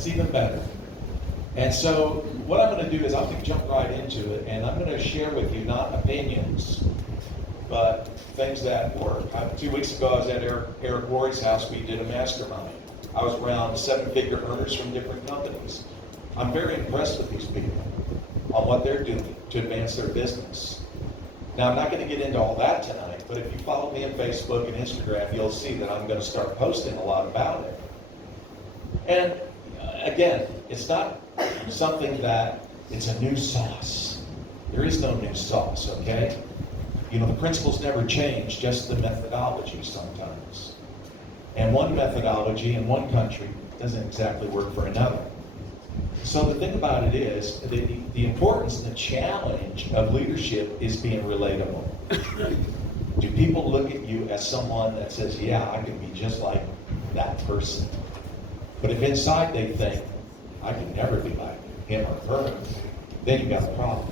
That's even better. And so what I'm going to do is I'm going to jump right into it, and I'm going to share with you not opinions, but things that work. 2 weeks ago, I was at Eric Rory's house. We did a mastermind. I was around 7-figure earners from different companies. I'm very impressed with these people on what they're doing to advance their business. Now, I'm not going to get into all that tonight, but if you follow me on Facebook and Instagram, you'll see that I'm going to start posting a lot about it. And again, it's not something that it's a new sauce. There is no new sauce, okay? You know, the principles never change, just the methodology sometimes. And one methodology in one country doesn't exactly work for another. So the thing about it is, the importance and the challenge of leadership is being relatable. Do people look at you as someone that says, yeah, I can be just like that person? But if inside they think, I can never be like him or her, then you've got a problem.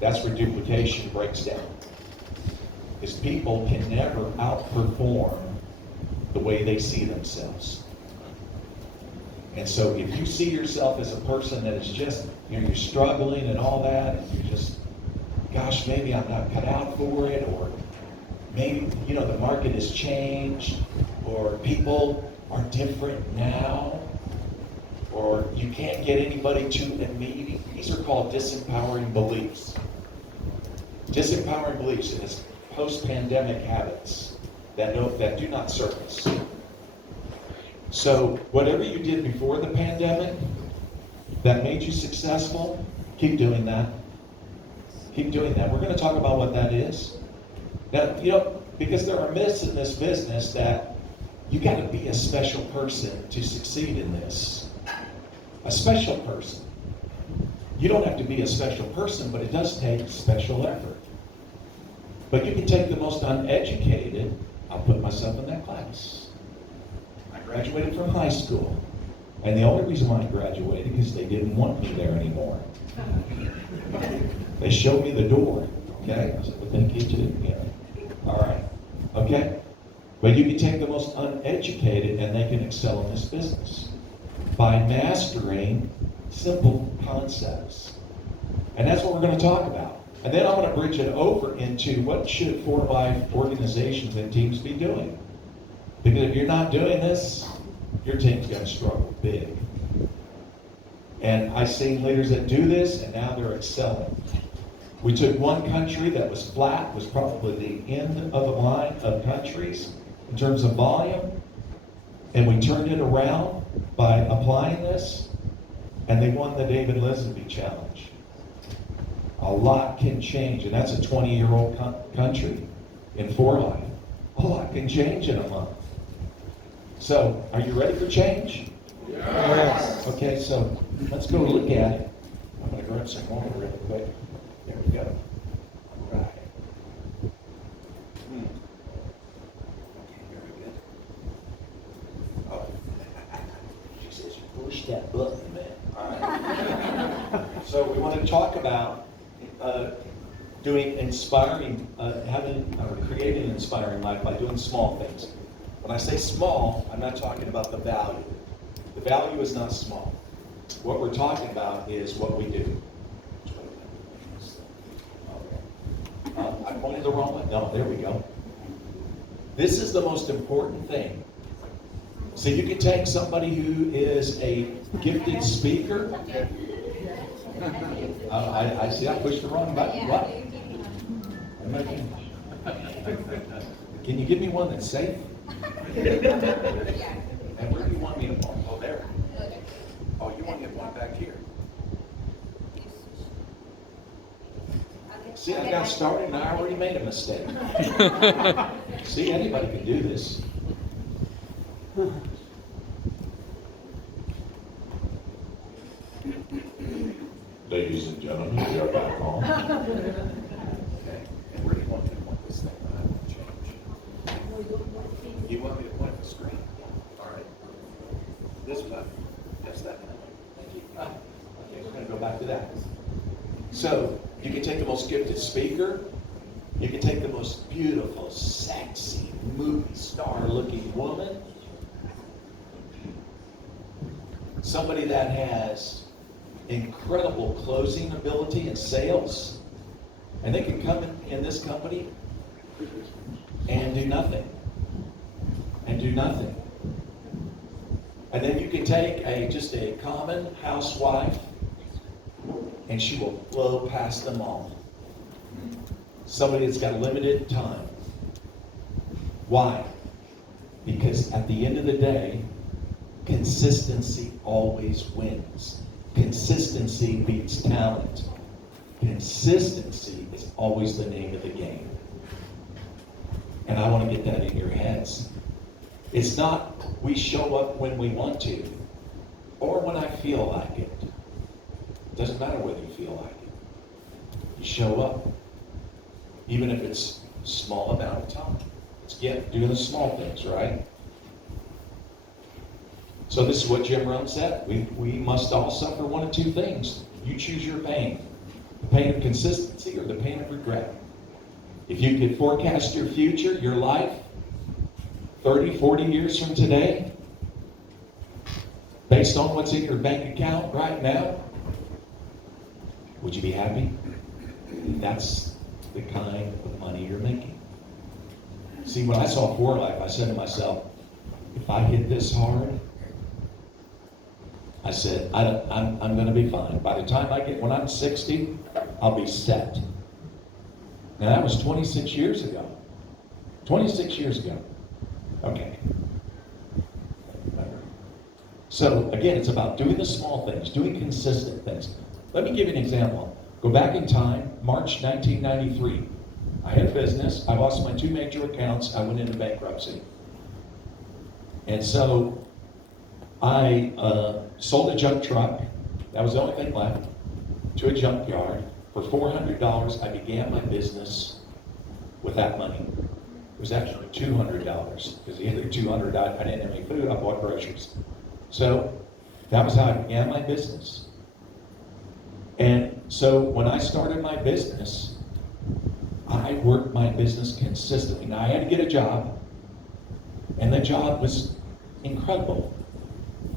That's where duplication breaks down. Because people can never outperform the way they see themselves. And so if you see yourself as a person that is just, you're struggling and all that, and you're just, gosh, maybe I'm not cut out for it, or maybe, the market has changed, or people are different now, or you can't get anybody to a meeting. These are called disempowering beliefs. Disempowering beliefs in this post-pandemic habits that do not serve us. So whatever you did before the pandemic that made you successful, keep doing that. Keep doing that. We're going to talk about what that is. Now, because there are myths in this business that you got to be a special person to succeed in this. A special person. You don't have to be a special person, but it does take special effort. But you can take the most uneducated. I'll put myself in that class. I graduated from high school, and the only reason why I graduated is they didn't want me there anymore. They showed me the door, okay? I said, well, thank you too. Yeah. All right, okay? But you can take the most uneducated, and they can excel in this business by mastering simple concepts. And that's what we're going to talk about. And then I'm going to bridge it over into what should for-life organizations and teams be doing. Because if you're not doing this, your team's going to struggle big. And I've seen leaders that do this, and now they're excelling. We took one country that was flat, was probably the end of the line of countries in terms of volume, and we turned it around by applying this, and they won the David Lisenby Challenge. A lot can change, and that's a 20-year-old country in for-life. A lot can change in a month. So, are you ready for change? Yes. Okay, so let's go look at it. I'm going to grab some water really quick. There we go. All right. Okay, very good. Oh, she says you push that button, man. All right. So we want to talk about doing inspiring, creating an inspiring life by doing small things. When I say small, I'm not talking about the value. The value is not small. What we're talking about is what we do. I pointed the wrong way. No, there we go. This is the most important thing. So you can take somebody who is a gifted speaker. I see I pushed the wrong button. What? Can you give me one that's safe? And where do you want me to point? Oh, there. Oh, you want to get one back here. See, I got started and I already made a mistake. See, anybody can do this. Ladies and gentlemen, we are back on. Okay. And where do you want me to point this thing? I want to change. You want me to point the screen? All right. This button. Yes, that one. Thank you. Okay, we're going to go back to that. So, you can take the most gifted speaker. You can take the most beautiful, sexy, movie star-looking woman. somebody that has incredible closing ability and sales, and they can come in this company and do nothing. And do nothing. And then you can take just a common housewife, and she will blow past them all. Somebody that's got limited time. Why? Because at the end of the day, consistency always wins. Consistency beats talent. Consistency is always the name of the game. And I want to get that in your heads. It's not we show up when we want to or when I feel like it. Doesn't matter whether you feel like it. You show up, even if it's a small amount of time. It's doing the small things, right? So this is what Jim Rohn said. We must all suffer one of two things. You choose your pain. The pain of consistency or the pain of regret. If you could forecast your future, your life, 30, 40 years from today, based on what's in your bank account right now, would you be happy? That's the kind of money you're making. See, when I saw Poor Life, I said to myself, if I hit this hard, I said, I'm going to be fine. By the time when I'm 60, I'll be set. Now that was 26 years ago. 26 years ago. Okay. So again, it's about doing the small things, doing consistent things. Let me give you an example. Go back in time, March 1993. I had a business. I lost my two major accounts. I went into bankruptcy. And so I sold a junk truck. That was the only thing left, to a junkyard. For $400, I began my business with that money. It was actually $200 because the other $200, I didn't have any food. I bought groceries. So that was how I began my business. And so when I started my business, I worked my business consistently. Now I had to get a job, and the job was incredible,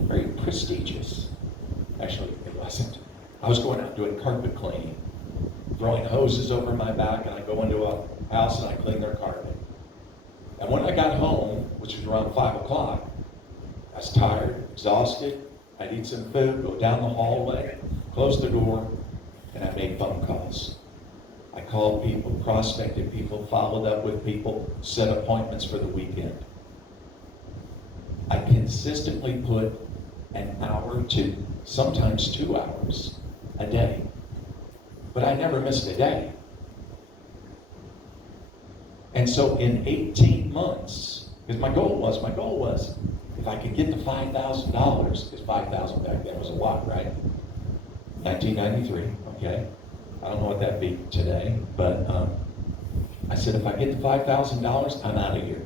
very prestigious. Actually, it wasn't. I was going out doing carpet cleaning, throwing hoses over my back, and I go into a house and I clean their carpet. And when I got home, which was around 5 o'clock, I was tired, exhausted. I'd eat some food, go down the hallway, close the door, and I made phone calls. I called people, prospected people, followed up with people, set appointments for the weekend. I consistently put an hour to sometimes 2 hours a day. But I never missed a day. And so in 18 months, because my goal was, if I could get to $5,000, because $5,000 back then was a lot, right? 1993, okay? I don't know what that'd be today, but I said, if I get to $5,000, I'm out of here.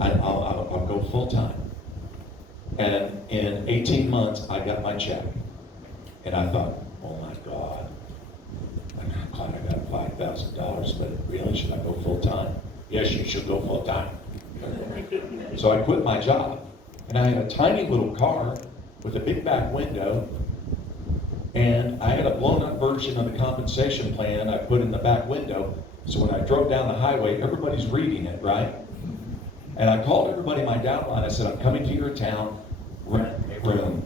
I'll go full time. And in 18 months, I got my check. And I thought, oh my God, I'm glad I got $5,000, but really, should I go full time? Yes, you should go full time. So I quit my job. And I had a tiny little car with a big back window. And I had a blown up version of the compensation plan I put in the back window. So when I drove down the highway, everybody's reading it, right? And I called everybody in my downline. I said, I'm coming to your town, rent a room.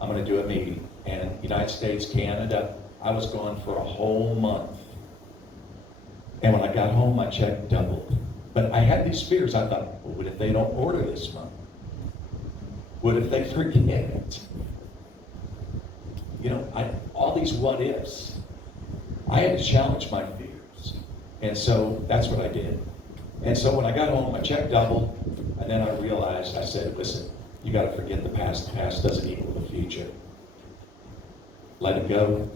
I'm going to do a meeting. And United States, Canada, I was gone for a whole month. And when I got home, my check doubled. But I had these fears. I thought, well, what if they don't order this month? What if they forget it? You know, all these what ifs. I had to challenge my fears. And so that's what I did. And so when I got home, my check doubled. And then I realized, I said, listen, you got to forget the past. The past doesn't equal the future. Let it go.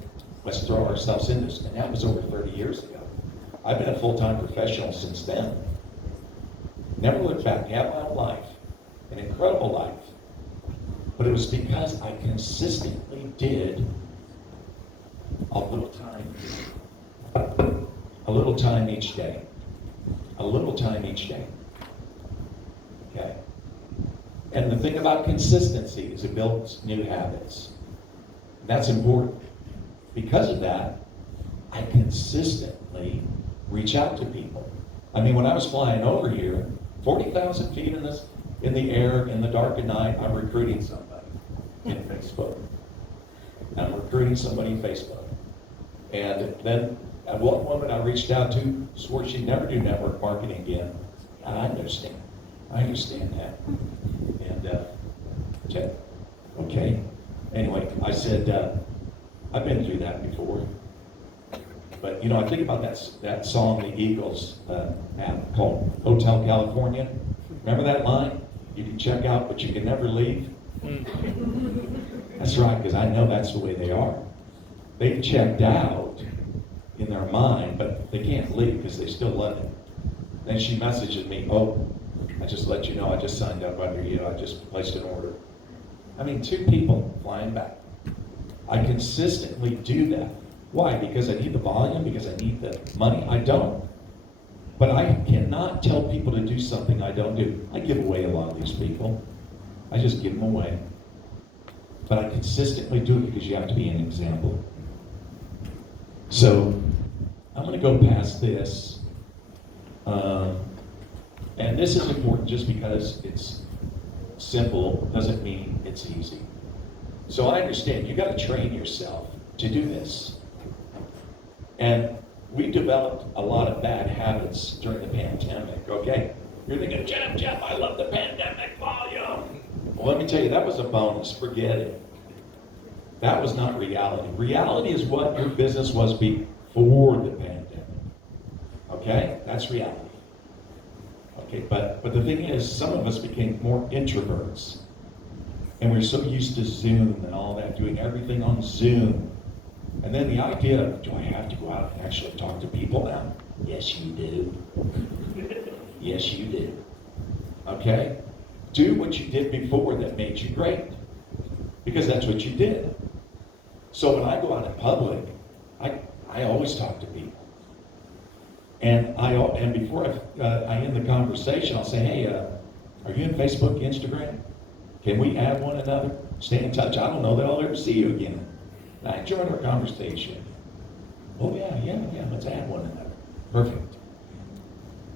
Let's throw ourselves in this. And that was over 30 years ago. I've been a full-time professional since then. Never looked back. Had my own life. An incredible life. But it was because I consistently did a little time each day. A little time each day. Okay? And the thing about consistency is it builds new habits. That's important. Because of that, I consistently reach out to people. I mean, when I was flying over here, 40,000 feet in the air, in the dark of night, I'm recruiting somebody in Facebook. I'm recruiting somebody in Facebook. And then one woman I reached out to swore she'd never do network marketing again. I understand that. And okay. Anyway, I said, I've been through that before. But you know, I think about that song the Eagles have called Hotel California. Remember that line? You can check out, but you can never leave. That's right, because I know that's the way they are. They've checked out in their mind, but they can't leave because they still love it. Then she messages me, oh, I just let you know, I just signed up under you, I just placed an order. I mean, 2 people flying back. I consistently do that. Why? Because I need the volume, because I need the money? I don't. But I cannot tell people to do something I don't do. I give away a lot of these people. I just give them away. But I consistently do it because you have to be an example. So I'm going to go past this. And this is important just because it's simple doesn't mean it's easy. So I understand you got to train yourself to do this. And we developed a lot of bad habits during the pandemic, okay? You're thinking, Jeff, I love the pandemic volume. Well, let me tell you, that was a bonus. Forget it. That was not reality. Reality is what your business was before the pandemic. Okay? That's reality. Okay, but the thing is, some of us became more introverts. And we're so used to Zoom and all that, doing everything on Zoom. And then the idea of, do I have to go out and actually talk to people now? Yes, you do. Yes, you do. Okay? Do what you did before that made you great. Because that's what you did. So when I go out in public, I always talk to people. And before I end the conversation, I'll say, hey, are you in Facebook, Instagram? Can we add one another? Stay in touch. I don't know that I'll ever see you again. I enjoyed our conversation. Oh yeah, let's add one another. Perfect.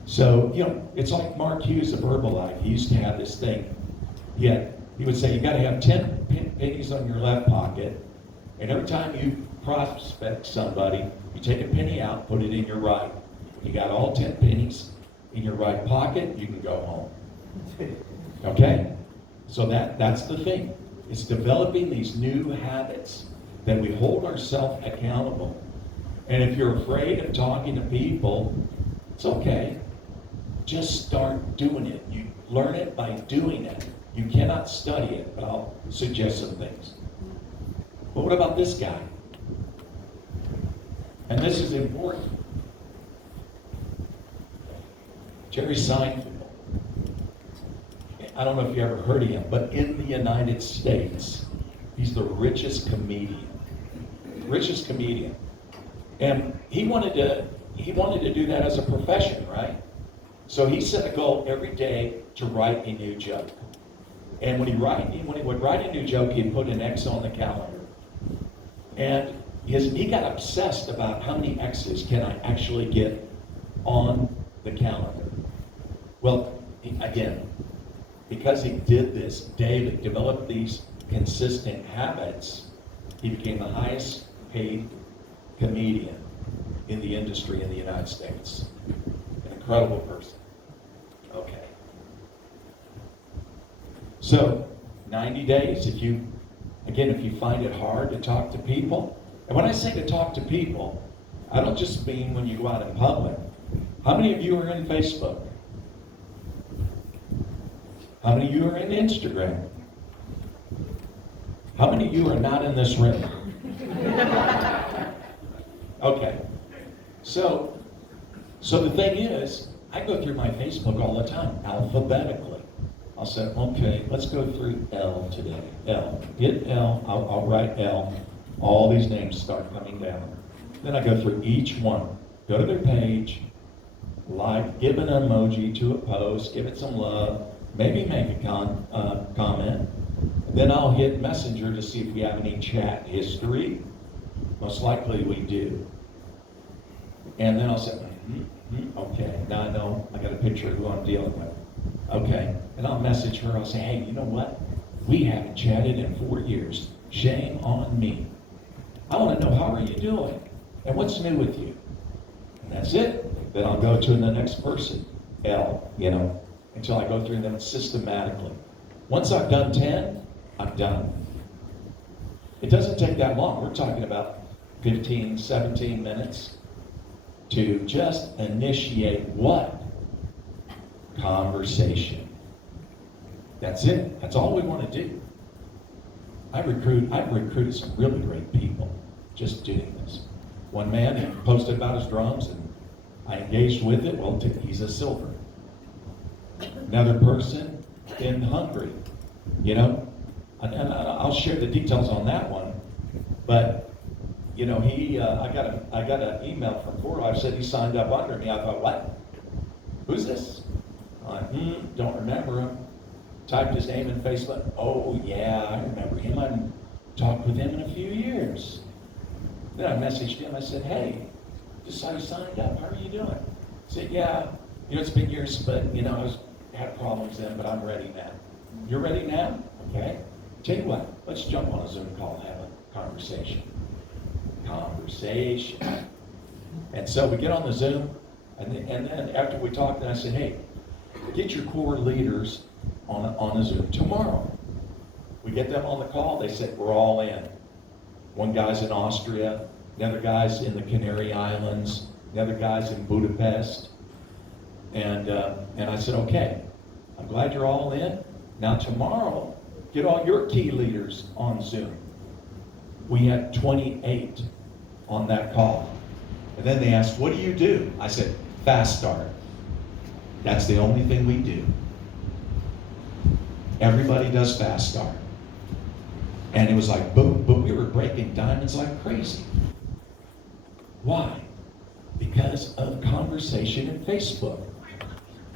So, you know, it's like Mark Hughes of Herbalife. He used to have this thing. He would say, you got to have 10 pennies on your left pocket, and every time you prospect somebody, you take a penny out, put it in your right. When you got all 10 pennies in your right pocket, you can go home. Okay? So that's the thing. It's developing these new habits that we hold ourselves accountable. And if you're afraid of talking to people, it's okay. Just start doing it. You learn it by doing it. You cannot study it, but I'll suggest some things. But what about this guy? And this is important. Jerry Seinfeld. I don't know if you ever heard of him, but in the United States, he's the richest comedian. Richest comedian. And he wanted to do that as a profession, right? So he set a goal every day to write a new joke. And when he would write a new joke, he'd put an X on the calendar. And he got obsessed about how many X's can I actually get on the calendar. Well, again, because he did this daily, developed these consistent habits, he became the highest paid comedian in the industry in the United States. An incredible person. Okay. So, 90 days, if you find it hard to talk to people, and when I say to talk to people, I don't just mean when you go out in public. How many of you are in Facebook? How many of you are in Instagram? How many of you are not in this room? Okay. So the thing is, I go through my Facebook all the time, alphabetically. I'll say, okay, let's go through L today. L. Get L. I'll write L. All these names start coming down. Then I go through each one. Go to their page, like, give an emoji to a post, give it some love, maybe make a comment. Then I'll hit Messenger to see if we have any chat history. Most likely we do. And then I'll say, okay, now I know I got a picture of who I'm dealing with. Okay, and I'll message her, I'll say, hey, you know what? We haven't chatted in 4 years. Shame on me. I want to know, how are you doing? And what's new with you? And that's it. Then I'll go to the next person, L, until I go through them systematically. Once I've done 10, I'm done. It doesn't take that long. We're talking about 15, 17 minutes to just initiate what? Conversation. That's it. That's all we want to do. I've recruited some really great people just doing this. One man, he posted about his drums, and I engaged with it. Well, he's a silver. Another person in Hungary, and I'll share the details on that one. But I got an email from 4Life, said he signed up under me. I thought, what? Who's this? I'm like, don't remember him. Typed his name in Facebook. Oh yeah, I remember him. I haven't talked with him in a few years. Then I messaged him. I said, hey, just saw you signed up. How are you doing? He said, yeah, it's been years, but I had problems then, but I'm ready now. You're ready now? Okay. Tell you what, let's jump on a Zoom call and have a conversation. And so we get on the Zoom, and then after we talked, I said, hey, get your core leaders on a Zoom tomorrow. We get them on the call. They said, we're all in. One guy's in Austria, the other guy's in the Canary Islands, the other guy's in Budapest. And I said, okay, I'm glad you're all in. Now tomorrow, get all your key leaders on Zoom. We had 28 on that call. And then they asked, what do you do? I said, fast start. That's the only thing we do. Everybody does fast start. And it was like, boom, but we were breaking diamonds like crazy. Why? Because of conversation in Facebook.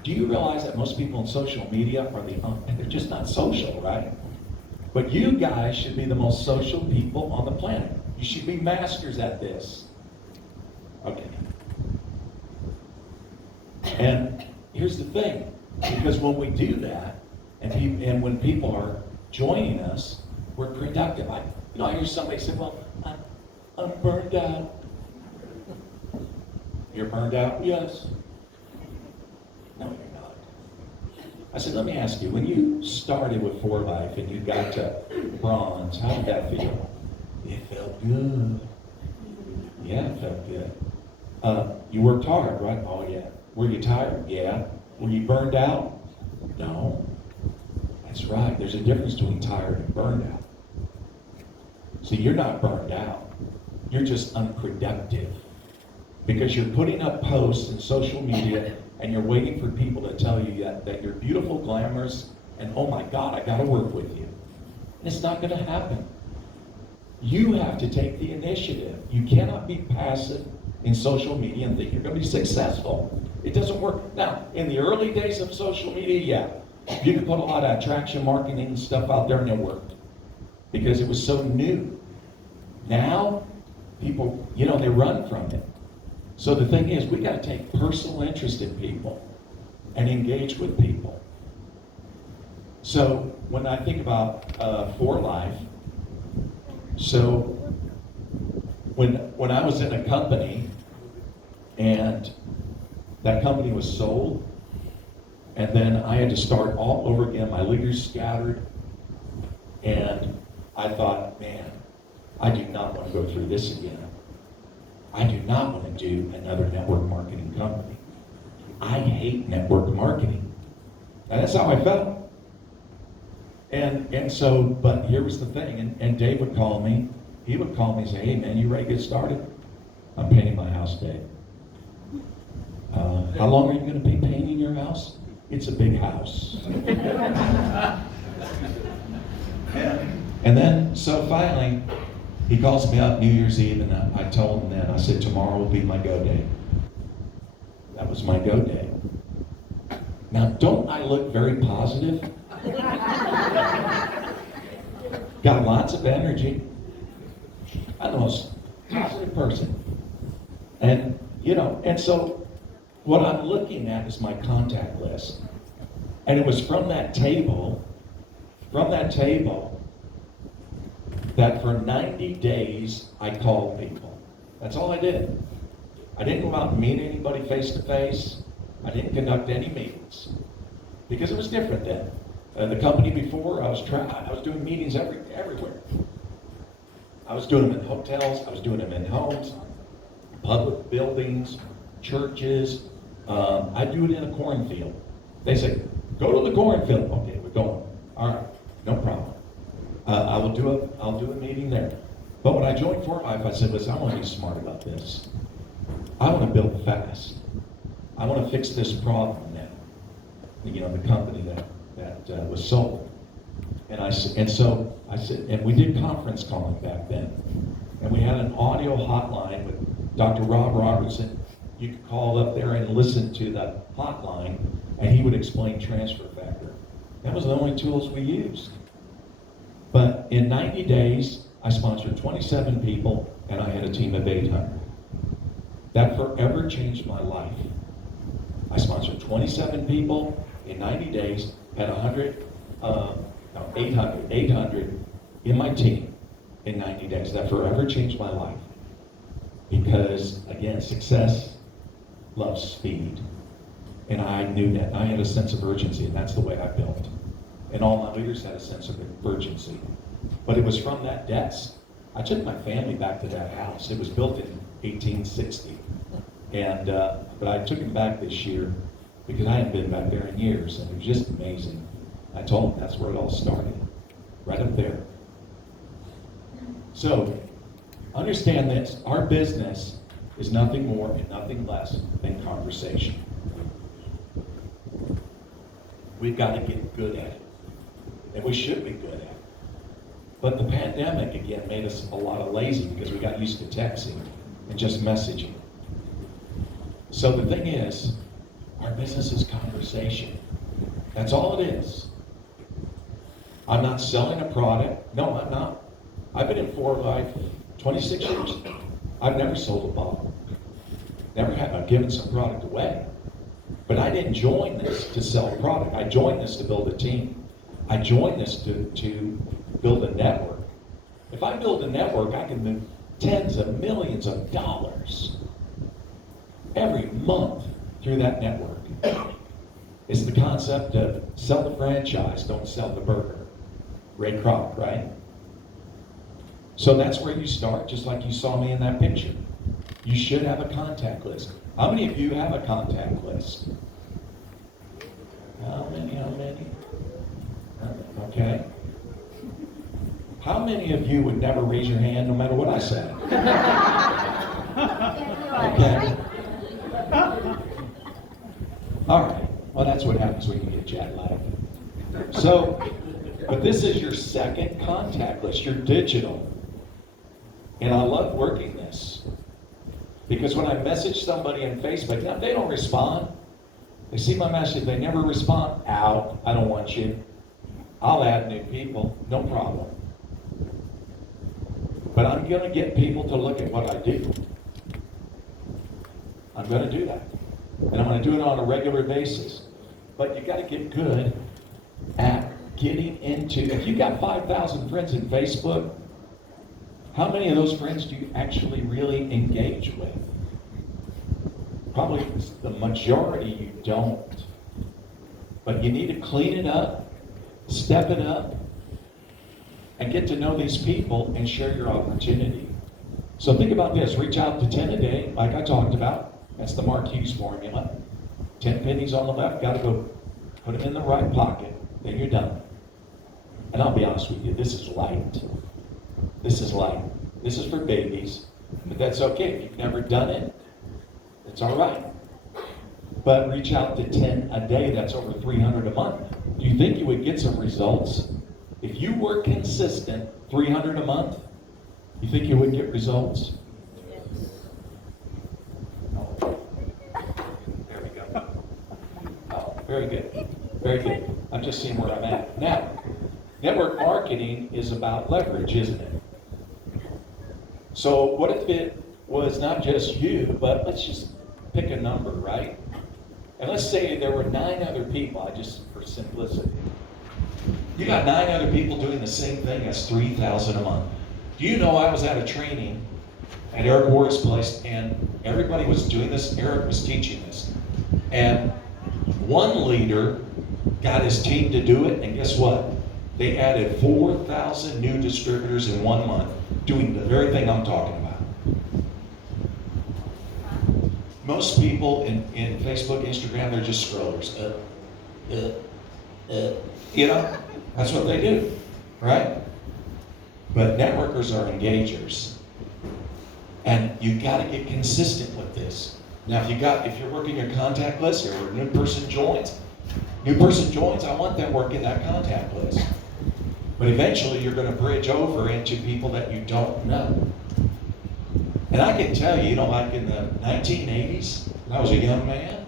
Do you realize that most people on social media they're just not social, right? But you guys should be the most social people on the planet. You should be masters at this. Okay. And here's the thing, because when we do that, and when people are joining us, we're productive. I hear somebody say, well, I'm burned out. You're burned out? Yes. No, you're not. I said, let me ask you, when you started with 4Life and you got to bronze, how did that feel? It felt good. Yeah, it felt good. You worked hard, right? Oh, yeah. Were you tired? Yeah. Were you burned out? No. That's right. There's a difference between tired and burned out. See, you're not burned out. You're just unproductive. Because you're putting up posts in social media and you're waiting for people to tell you that you're beautiful, glamorous, and oh my God, I gotta work with you. And it's not gonna happen. You have to take the initiative. You cannot be passive in social media and think you're gonna be successful. It doesn't work. Now, in the early days of social media, yeah, you could put a lot of attraction marketing and stuff out there and it worked. Because it was so new. Now, people, they run from it. So the thing is, we got to take personal interest in people and engage with people. So when I think about 4Life, so when I was in a company and that company was sold, and then I had to start all over again, my leaders scattered, and I thought, man, I do not want to go through this again. I do not want to do another network marketing company. I hate network marketing. And that's how I felt. And so, but here was the thing, and Dave would call me. He would call me and say, hey man, you ready to get started? I'm painting my house, Dave. How long are you going to be painting your house? It's a big house. And then, so finally, he calls me up New Year's Eve, and I told him then, I said, tomorrow will be my go day. That was my go day. Now, don't I look very positive? Got lots of energy. I'm the most positive person. And, and so what I'm looking at is my contact list. And it was from that table, that for 90 days I called people. That's all I did. I didn't go out and meet anybody face to face. I didn't conduct any meetings because it was different then. The company before, I was doing meetings everywhere. I was doing them in hotels. I was doing them in homes, public buildings, churches. I do it in a cornfield. They say, go to the cornfield. Okay, we're going. All right, no problem. I'll do a meeting there. But when I joined Fort Life, I said, listen, I want to be smart about this. I want to build fast. I want to fix this problem now. The company that was sold. And so I said, and we did conference calling back then. And we had an audio hotline with Dr. Rob Robertson. You could call up there and listen to the hotline, and he would explain transfer factor. That was the only tools we used. But in 90 days, I sponsored 27 people, and I had a team of 800. That forever changed my life. I sponsored 27 people in 90 days, had 800 in my team in 90 days. That forever changed my life. Because, again, success loves speed. And I knew that. I had a sense of urgency, and that's the way I built. And all my leaders had a sense of urgency. But it was from that desk. I took my family back to that house. It was built in 1860. And but I took them back this year because I hadn't been back there in years, and it was just amazing. I told them that's where it all started, right up there. So understand this: our business is nothing more and nothing less than conversation. We've got to get good at it, and we should be good at it. But the pandemic, again, made us a lot of lazy because we got used to texting and just messaging. So the thing is, our business is conversation. That's all it is. I'm not selling a product. No, I'm not. I've been in Fort Life 26 years. I've never sold a bottle. Never have. I've given some product away. But I didn't join this to sell a product. I joined this to build a team. I joined this to build a network. If I build a network, I can move tens of millions of dollars every month through that network. It's the concept of sell the franchise, don't sell the burger. Ray Kroc, right? So that's where you start, just like you saw me in that picture. You should have a contact list. How many of you have a contact list? How many? Okay. How many of you would never raise your hand no matter what I said? Okay. All right. Well, that's what happens when you get jet lag. So, but this is your second contact list. You're digital. And I love working this. Because when I message somebody on Facebook, now they don't respond. They see my message, they never respond. Out. I don't want you. I'll add new people. No problem. But I'm going to get people to look at what I do. I'm going to do that. And I'm going to do it on a regular basis. But you got to get good at getting into, if you got 5,000 friends in Facebook, how many of those friends do you actually really engage with? Probably the majority you don't. But you need to clean it up, step it up, and get to know these people and share your opportunity. So think about this. Reach out to 10 a day, like I talked about. That's the Mark Hughes formula. 10 pennies on the left, got to go put them in the right pocket, then you're done. And I'll be honest with you, this is light. This is light. This is for babies, but that's okay. If you've never done it, it's all right. But reach out to 10 a day, that's over 300 a month. Do you think you would get some results? If you were consistent, 300 a month, you think you would get results? Oh, there we go. Oh, very good. very good. I'm just seeing where I'm at. Now, network marketing is about leverage, isn't it? So what if it was not just you, but let's just pick a number, right? And let's say there were 9 other people, for simplicity. You got 9 other people doing the same thing as $3,000 a month. Do you know I was at a training at Eric Ward's place, and everybody was doing this. Eric was teaching this. And one leader got his team to do it, and guess what? They added 4,000 new distributors in 1 month, doing the very thing I'm talking about. Most people in Facebook, Instagram, they're just scrollers. You know, that's what they do, right? But networkers are engagers. And you got to get consistent with this. Now, if you're working your contact list, or a new person joins, I want them working that contact list. But eventually, you're going to bridge over into people that you don't know. And I can tell you, like in the 1980s, when I was a young man,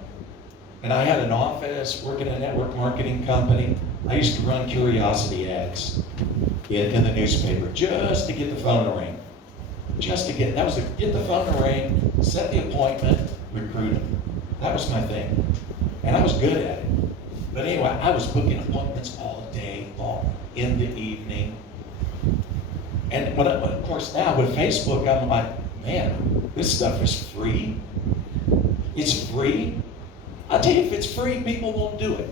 and I had an office working in a network marketing company, I used to run curiosity ads in the newspaper just to get the phone to ring. Get the phone to ring, set the appointment, recruit them. That was my thing. And I was good at it. But anyway, I was booking appointments all day long, in the evening. And of course now with Facebook, I'm like, man, this stuff is free. It's free. I'll tell you, if it's free, people won't do it.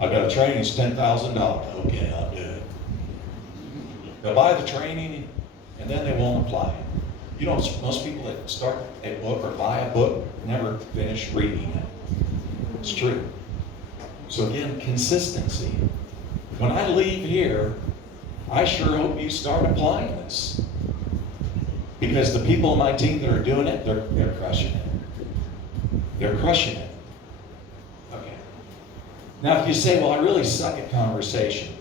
I got a training, it's $10,000. Okay, I'll do it. They'll buy the training, and then they won't apply it. Most people that start a book or buy a book never finish reading it. It's true. So again, consistency. When I leave here, I sure hope you start applying this. Because the people on my team that are doing it, they're crushing it. They're crushing it. Okay. Now, if you say, well, I really suck at conversation.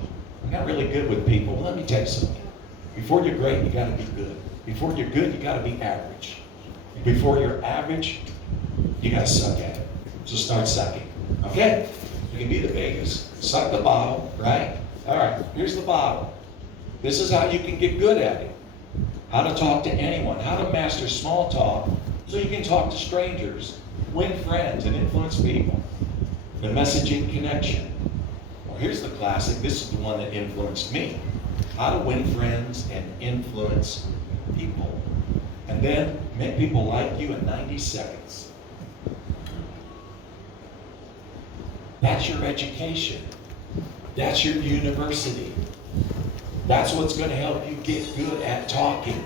I'm not really good with people. Well, let me tell you something. Before you're great, you got to be good. Before you're good, you got to be average. Before you're average, you got to suck at it. So start sucking. Okay? You can be the biggest. Suck the bottle, right? All right, here's the bottle. This is how you can get good at it. How to talk to anyone. How to master small talk so you can talk to strangers, win friends, and influence people. The messaging connection. Well, here's the classic. This is the one that influenced me. How to win friends and influence people. And then make people like you in 90 seconds. That's your education. That's your university. That's what's going to help you get good at talking.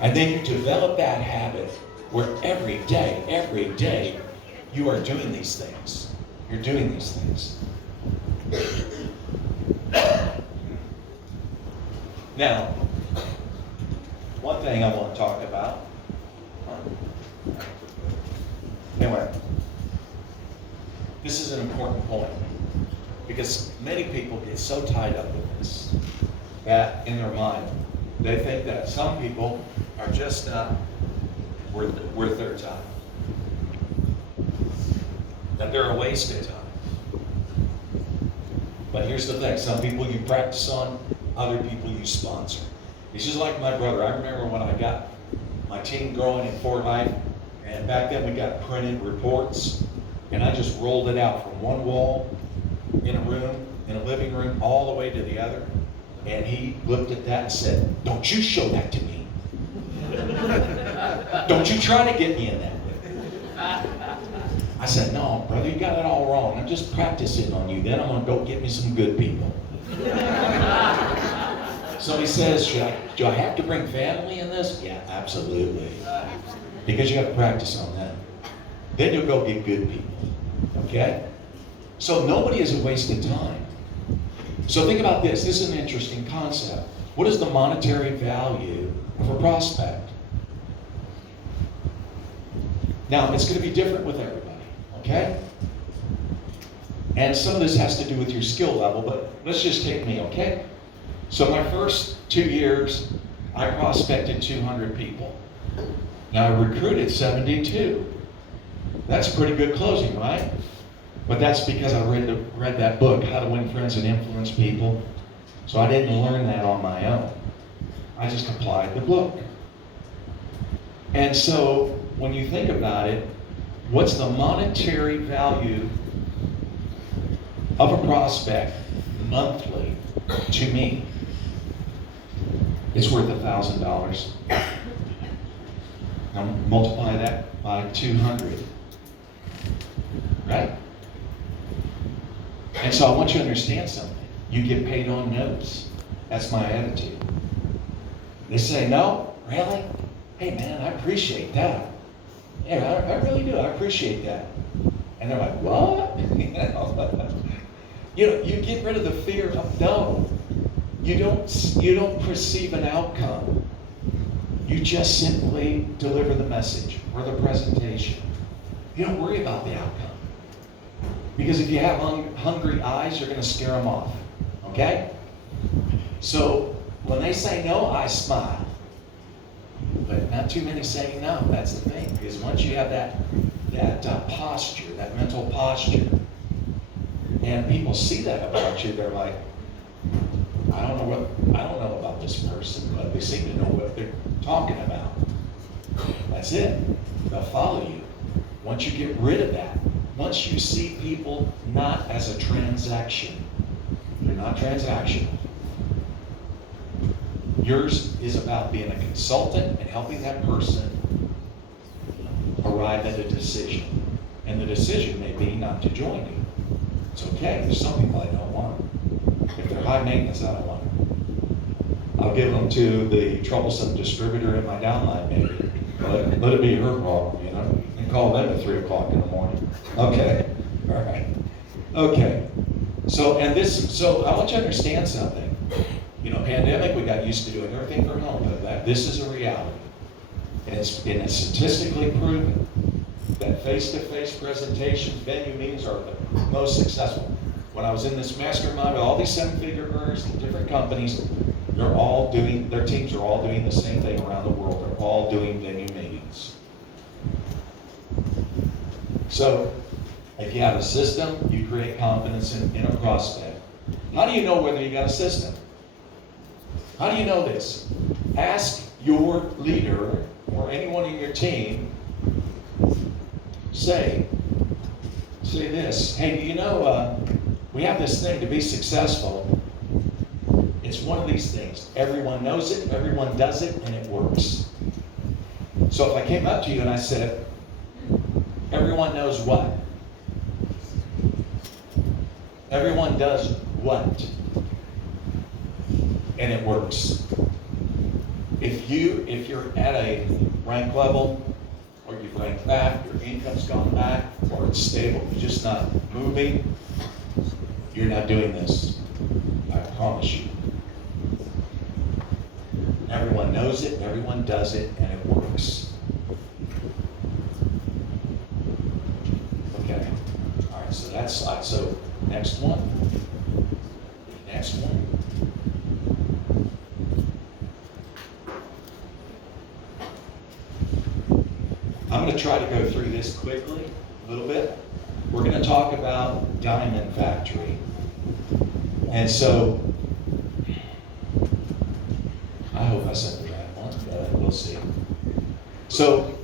And then you develop that habit where every day, you are doing these things. You're doing these things. Now, one thing I want to talk about. Anyway, this is an important point because many people get so tied up with this that in their mind, they think that some people are just not worth their time. That they're a waste of time. But here's the thing, some people you practice on, other people you sponsor. It's just like my brother. I remember when I got my team growing in Fort Life, and back then we got printed reports, and I just rolled it out from one wall in a room, in a living room, all the way to the other. And he looked at that and said, "Don't you show that to me. Don't you try to get me in that way." I said, "No, brother, you got it all wrong. I'm just practicing on you. Then I'm going to go get me some good people." So he says, do I have to bring family in this? Yeah, absolutely. Because you have to practice on that. Then you'll go get good people. Okay? So nobody is a waste of time. So think about this. This is an interesting concept. What is the monetary value of a prospect? Now, it's going to be different with everybody. Okay? And some of this has to do with your skill level, but let's just take me, okay? So my first 2 years, I prospected 200 people. Now I recruited 72. That's a pretty good closing, right? But that's because I read that book, How to Win Friends and Influence People. So I didn't learn that on my own. I just applied the book. And so when you think about it, what's the monetary value of a prospect monthly to me? It's worth $1,000. Now multiply that by 200, right? And so I want you to understand something. You get paid on notes. That's my attitude. They say, no, really? Hey man, I appreciate that. Yeah, I really do. I appreciate that. And they're like, what? You get rid of the fear of no. You don't perceive an outcome. You just simply deliver the message or the presentation. You don't worry about the outcome. Because if you have hungry eyes, you're going to scare them off. Okay? So when they say no, I smile. But not too many say no. That's the thing. Because once you have that posture, that mental posture, and people see that about you, they're like, I don't know about this person, but they seem to know what they're talking about. That's it. They'll follow you. Once you get rid of that, once you see people not as a transaction, they're not transactional. Yours is about being a consultant and helping that person arrive at a decision. And the decision may be not to join you. It's okay. There's some people I don't want. If they're high maintenance, I don't want them. I'll give them to the troublesome distributor in my downline, maybe. Let it be her problem, you know. And call them at 3 o'clock in the morning. Okay. All right. Okay. So I want you to understand something. You know, pandemic, we got used to doing everything from home, but this is a reality. And it's statistically proven that face-to-face presentations, venue meetings are the most successful. When I was in this mastermind with all these 7-figure earners and different companies, their teams are all doing the same thing around the world. They're all doing venue meetings. So, if you have a system, you create confidence in a prospect. How do you know whether you got a system? How do you know this? Ask your leader or anyone in your team, say this, hey, do you know, we have this thing to be successful. It's one of these things. Everyone knows it, everyone does it, and it works. So if I came up to you and I said, everyone knows what? Everyone does what? And it works. If you're at a rank level, or you've ranked back, your income's gone back, or it's stable, you're just not moving, you're not doing this. I promise you. Everyone knows it, everyone does it, and it works. Okay. All right, so next one. Next one. I'm going to try to go through this quickly, a little bit. We're going to talk about Diamond Factory. And so, I hope I said the right one, but we'll see. So,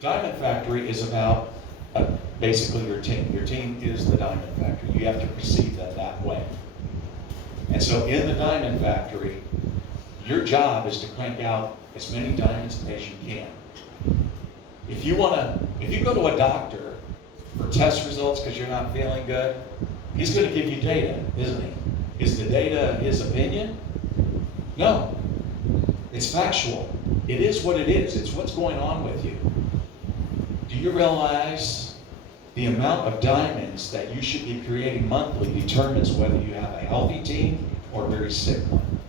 Diamond Factory is about basically your team. Your team is the Diamond Factory. You have to perceive that way. And so, in the Diamond Factory, your job is to crank out as many diamonds as you can. If you go to a doctor for test results because you're not feeling good, he's going to give you data, isn't he? Is the data his opinion? No. It's factual. It is what it is. It's what's going on with you. Do you realize the amount of diamonds that you should be creating monthly determines whether you have a healthy team or a very sick one?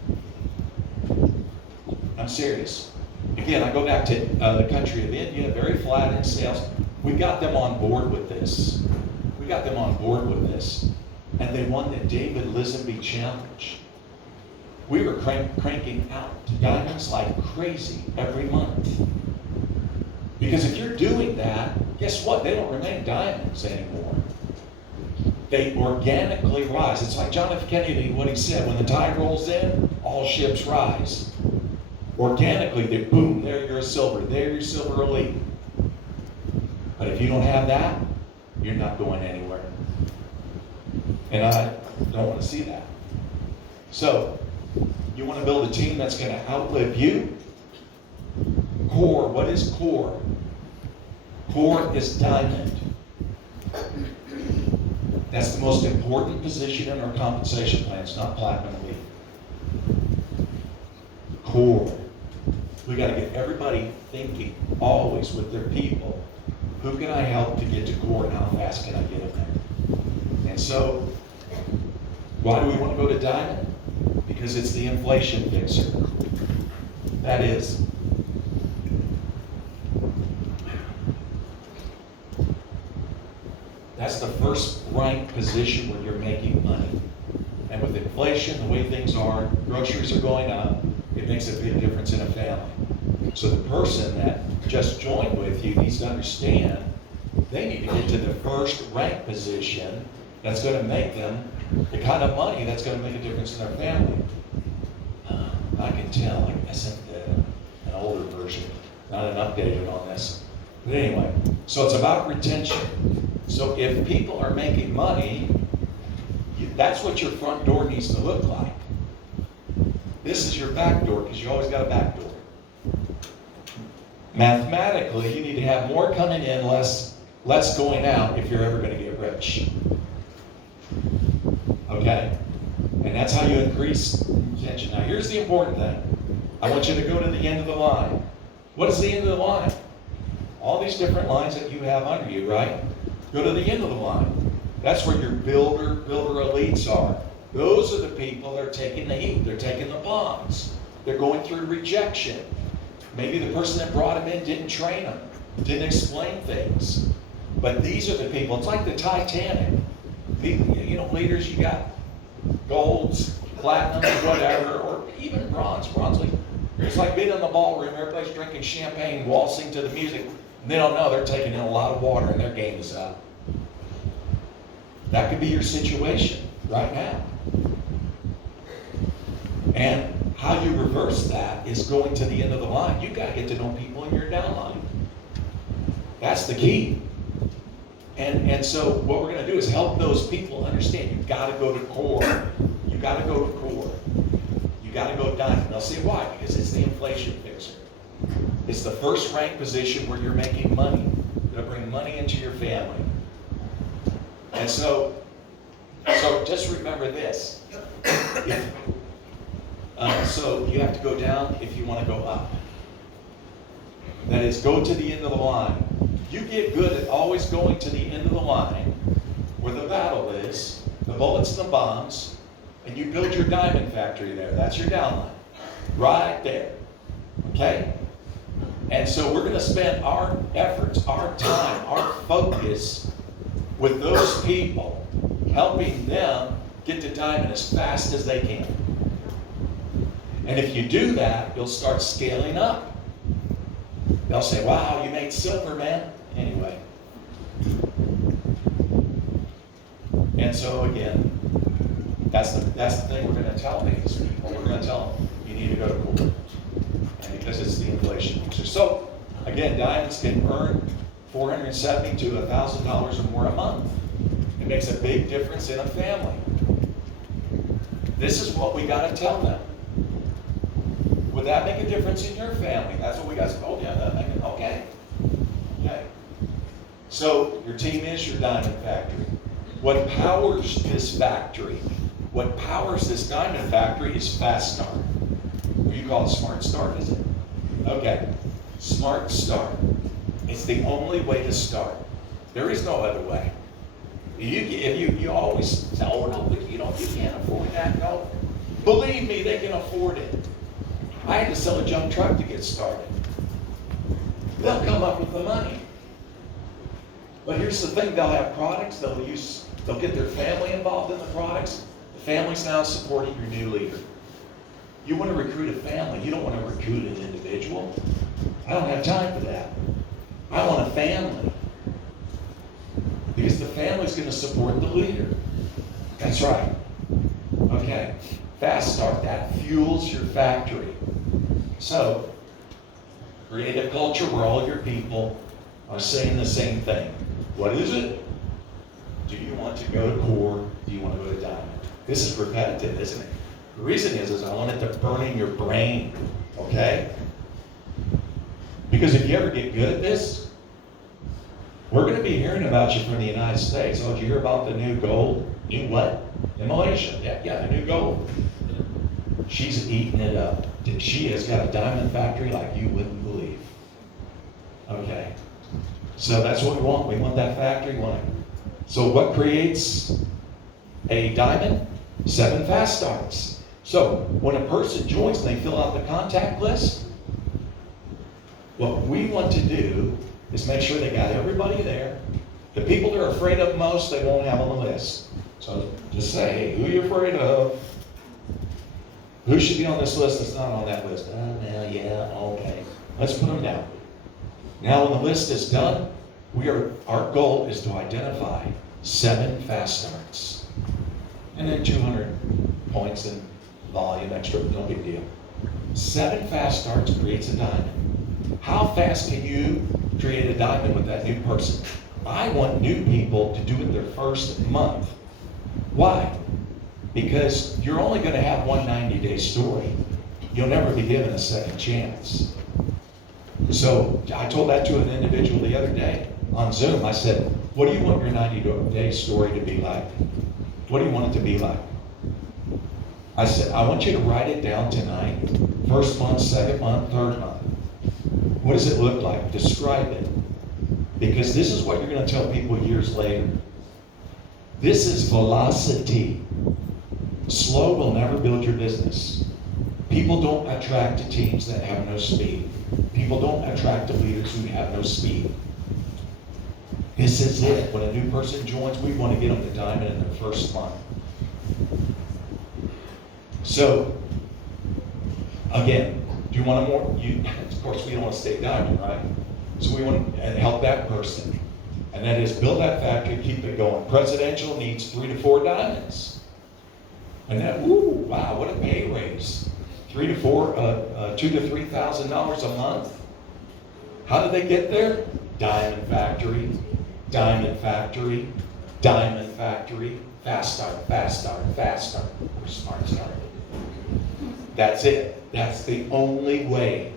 I'm serious. Again, I go back to the country of India, very flat in sales. We got them on board with this. And they won the David Lisenby Challenge. We were cranking out diamonds like crazy every month. Because if you're doing that, guess what? They don't remain diamonds anymore. they organically rise. It's like John F. Kennedy, what he said, when the tide rolls in, all ships rise. Organically, they boom, there you're a silver, there you're silver elite. But if you don't have that, you're not going anywhere. And I don't want to see that. So, you want to build a team that's going to outlive you? Core, what is core? Core is diamond. That's the most important position in our compensation plan. It's not platinum elite. Core. We got to get everybody thinking always with their people. Who can I help to get to core, and how fast can I get them there? And so, why do we want to go to diamond? Because it's the inflation fixer. That is. That's the first rank position where you're making money. And with inflation, the way things are, groceries are going up, it makes a big difference in a family. So the person that just joined with you needs to understand they need to get to the first rank position that's going to make them the kind of money that's going to make a difference in their family. I can tell. I sent an older version, not an updated on this. But anyway, so it's about retention. So if people are making money, that's what your front door needs to look like. This is your back door, because you always got a back door. Mathematically, you need to have more coming in, less going out if you're ever going to get rich. Okay? And that's how you increase retention. Now, here's the important thing. I want you to go to the end of the line. What is the end of the line? All these different lines that you have under you, right? Go to the end of the line. That's where your builder elites are. Those are the people that are taking the heat. They're taking the bombs. They're going through rejection. Maybe the person that brought them in didn't train them, didn't explain things. But these are the people. It's like the Titanic. You know, leaders, you got golds, platinum, whatever, or even bronze. It's like being in the ballroom, everybody's drinking champagne, waltzing to the music. And they don't know they're taking in a lot of water and their game is up. That could be your situation right now. And how you reverse that is going to the end of the line. You've got to get to know people in your downline. That's the key. And so what we're going to do is help those people understand you've got to go to core. You've got to go to core. You've got to go diamond. They'll say why? Because it's the inflation fixer. It's the first rank position where you're making money. It'll bring money into your family. And so just remember this. So you have to go down if you want to go up. That is, go to the end of the line. You get good at always going to the end of the line where the battle is, the bullets and the bombs, and you build your diamond factory there. That's your downline. Right there. Okay? And so we're going to spend our efforts, our time, our focus with those people, helping them get to diamond as fast as they can. And if you do that, you'll start scaling up. They'll say, wow, you made silver, man. Anyway. And so again, that's the thing we're going to tell these people. We're going to tell them, you need to go to core. And because it's the inflation fixer. So again, diamonds can earn $470 to $1,000 or more a month. It makes a big difference in a family. This is what we got to tell them. Would that make a difference in your family? That's what we got to say. Oh, yeah, that make it. Okay. Okay. So your team is your diamond factory. What powers this factory? What powers this diamond factory is fast start. Or you call it smart start, is it? Okay. Smart start. It's the only way to start. There is no other way. You always say, oh no, you can't afford that. No. Believe me, they can afford it. I had to sell a junk truck to get started. They'll come up with the money. But here's the thing, they'll have products, they'll get their family involved in the products. The family's now supporting your new leader. You want to recruit a family, you don't want to recruit an individual. I don't have time for that. I want a family. Because the family's going to support the leader. That's right. Okay. Fast start. That fuels your factory. So, create a culture where all of your people are saying the same thing. What is it? Do you want to go to core? Do you want to go to diamond? This is repetitive, isn't it? The reason is I want it to burn in your brain. Okay? Because if you ever get good at this, we're going to be hearing about you from the United States. Oh, did you hear about the new gold? New what? In Malaysia. Yeah, the new gold. She's eating it up. She has got a diamond factory like you wouldn't believe. Okay. So that's what we want. We want that factory. So what creates a diamond? 7 fast starts. So when a person joins and they fill out the contact list, what we want to do is make sure they got everybody there. The people they're afraid of most, they won't have on the list. So just say, hey, who are you afraid of? Who should be on this list that's not on that list? Yeah, okay. Let's put them down. Now when the list is done, our goal is to identify 7 fast starts. And then 200 points in volume extra, no big deal. 7 fast starts creates a diamond. How fast can you create a diamond with that new person? I want new people to do it their first month. Why? Because you're only going to have one 90-day story. You'll never be given a second chance. So I told that to an individual the other day on Zoom. I said, what do you want your 90-day story to be like? What do you want it to be like? I said, I want you to write it down tonight. First month, second month, third month. What does it look like? Describe it. Because this is what you're going to tell people years later. This is velocity. Slow will never build your business. People don't attract to teams that have no speed. People don't attract to leaders who have no speed. This is it. When a new person joins, we want to get them to diamond in their first month. So, again, do you want more? Of course, we don't want to stay diamond, right? So we want to help that person. And that is build that factory, keep it going. Presidential needs 3 to 4 diamonds. And that, wow, what a pay raise. $2,000 to $3,000 a month. How did they get there? Diamond factory, diamond factory, diamond factory, fast start, fast start, fast start, or smart start. That's it. That's the only way.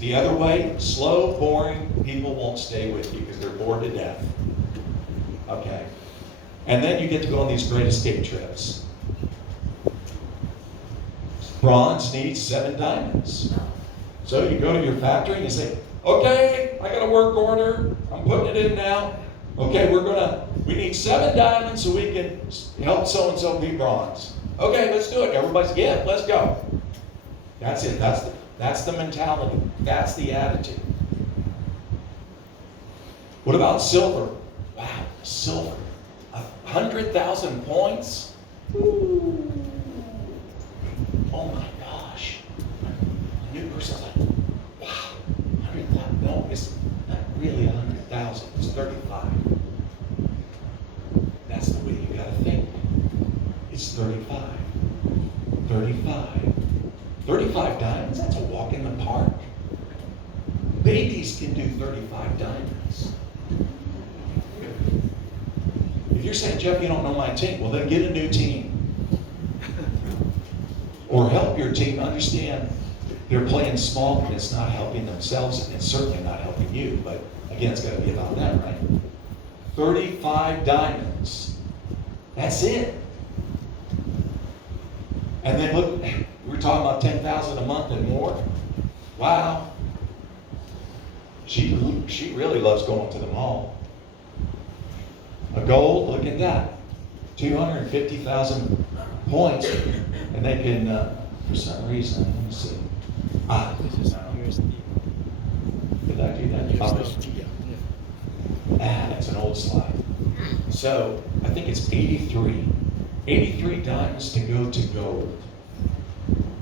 The other way, slow, boring, people won't stay with you because they're bored to death. Okay. And then you get to go on these great escape trips. Bronze needs 7 diamonds. So you go to your factory and you say, okay, I got a work order. I'm putting it in now. Okay, we need 7 diamonds so we can help so-and-so be bronze. Okay, let's do it. Everybody's, yeah, let's go. That's it. That's the mentality. That's the attitude. What about silver? Wow, silver. 100,000 points? Ooh. Oh my gosh. A new person's like, wow, 100,000. No, it's not really 100,000. It's 35. That's the way you got to think. It's 35. 35. 35 diamonds, that's a walk in the park. Babies can do 35 diamonds. If you're saying, Jeff, you don't know my team, well then get a new team. Or help your team understand they're playing small and it's not helping themselves and it's certainly not helping you. But again, it's got to be about them, right? 35 diamonds. That's it. And then look, we're talking about 10,000 a month and more. Wow. She really loves going to the mall. A gold, look at that. 250,000 points. And they can, for some reason, let me see. This is USD. Did I do that? That's an old slide. So, I think it's 83. 83 diamonds to go to gold.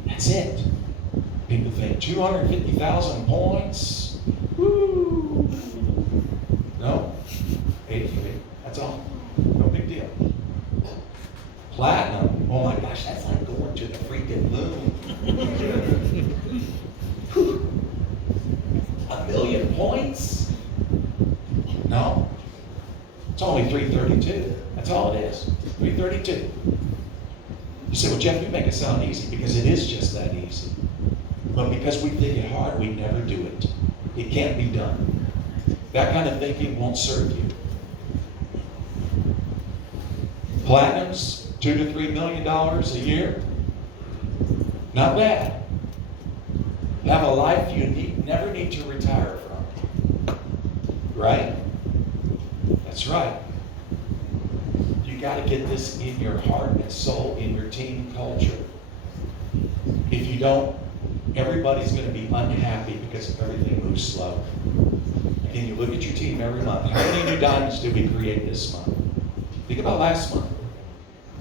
That's it. People think 250,000 points. Woo! No, 83. That's all. No big deal. Platinum, oh my gosh, that's like going to the freaking moon. Whew. 1,000,000 points? No. It's only 332. That's all it is. 332. You say, well, Jeff, you make it sound easy, because it is just that easy. But because we think it hard, we never do it. It can't be done. That kind of thinking won't serve you. Platinums, $2 to $3 million a year. Not bad. Have a life you never need to retire from. Right? That's right. You got to get this in your heart and soul, in your team culture. If you don't, everybody's going to be unhappy because everything moves slow. Again, you look at your team every month. How many new diamonds did we create this month? Think about last month.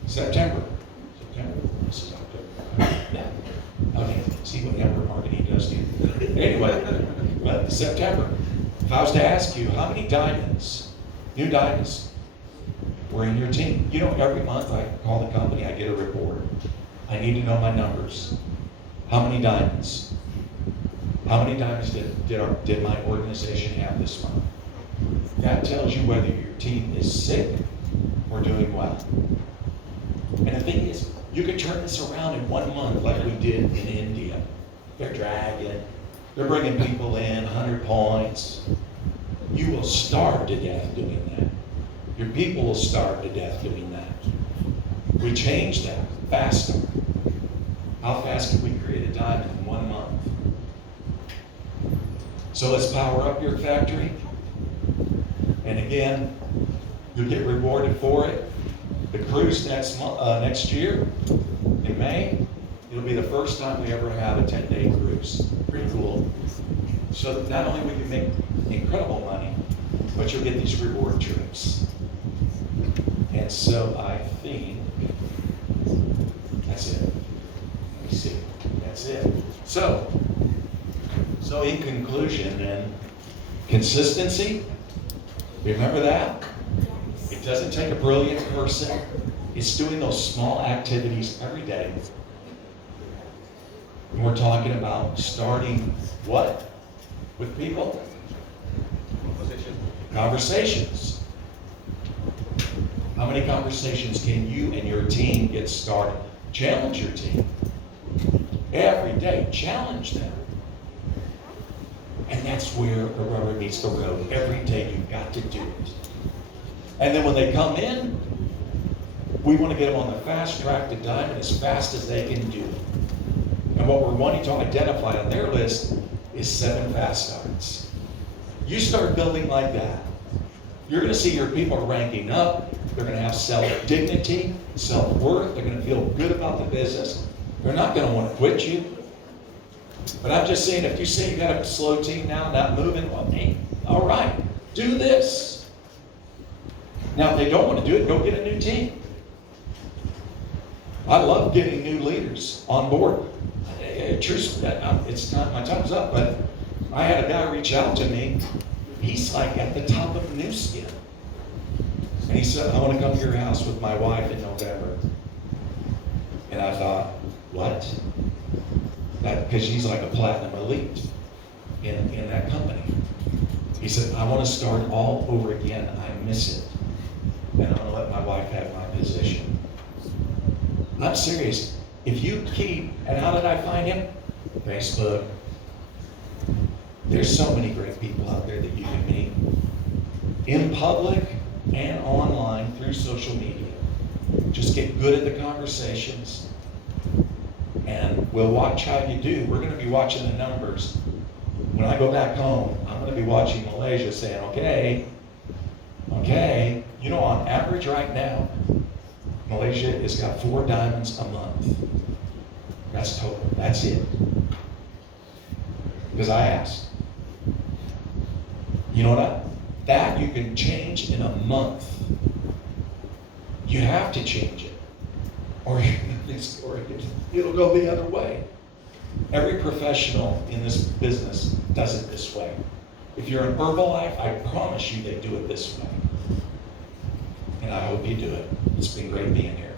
September. This is October. Yeah. Okay. See what network marketing does to you. Anyway, but September. If I was to ask you, how many diamonds, new diamonds, were in your team? You know, every month I call the company, I get a report. I need to know my numbers. How many diamonds? How many diamonds did my organization have this month? That tells you whether your team is sick or doing well. And the thing is, you could turn this around in 1 month like we did in India. They're dragging, they're bringing people in, 100 points. You will starve to death doing that. Your people will starve to death doing that. We changed that faster. How fast can we create a diamond in 1 month? So let's power up your factory. And again, you'll get rewarded for it. The cruise next year, in May, it'll be the first time we ever have a 10-day cruise. Pretty cool. So not only will you make incredible money, but you'll get these reward trips. And so I think that's it. Let me see. That's it. So in conclusion then, consistency, remember that? It doesn't take a brilliant person. It's doing those small activities every day. And we're talking about starting what with people? Conversations. How many conversations can you and your team get started? Challenge your team. Every day, challenge them. And that's where the rubber meets the road. Every day you've got to do it. And then when they come in, we want to get them on the fast track to diamond as fast as they can do it. And what we're wanting to identify on their list is 7 fast starts. You start building like that, you're going to see your people ranking up. They're going to have self-dignity, self-worth. They're going to feel good about the business. They're not going to want to quit you. But I'm just saying, if you say you got a slow team now, not moving, well, hey, all right, do this. Now, if they don't want to do it, go get a new team. I love getting new leaders on board. Truthfully, it's not, my time's up, but I had a guy reach out to me. He's like at the top of New Skin. And he said, I want to come to your house with my wife in November. And I thought, what? Because she's like a platinum elite in that company. He said, I want to start all over again. I miss it. And I'm going to let my wife have my position. I'm serious. If you keep, and how did I find him? Facebook. There's so many great people out there that you can meet. In public and online through social media. Just get good at the conversations. And we'll watch how you do. We're going to be watching the numbers. When I go back home, I'm going to be watching Malaysia saying, okay, you know, on average right now, Malaysia has got 4 diamonds a month. That's total. That's it. Because I asked. You know what? That you can change in a month. You have to change it. Or it'll go the other way. Every professional in this business does it this way. If you're in Herbalife, I promise you they do it this way. And I hope you do it. It's been great being here.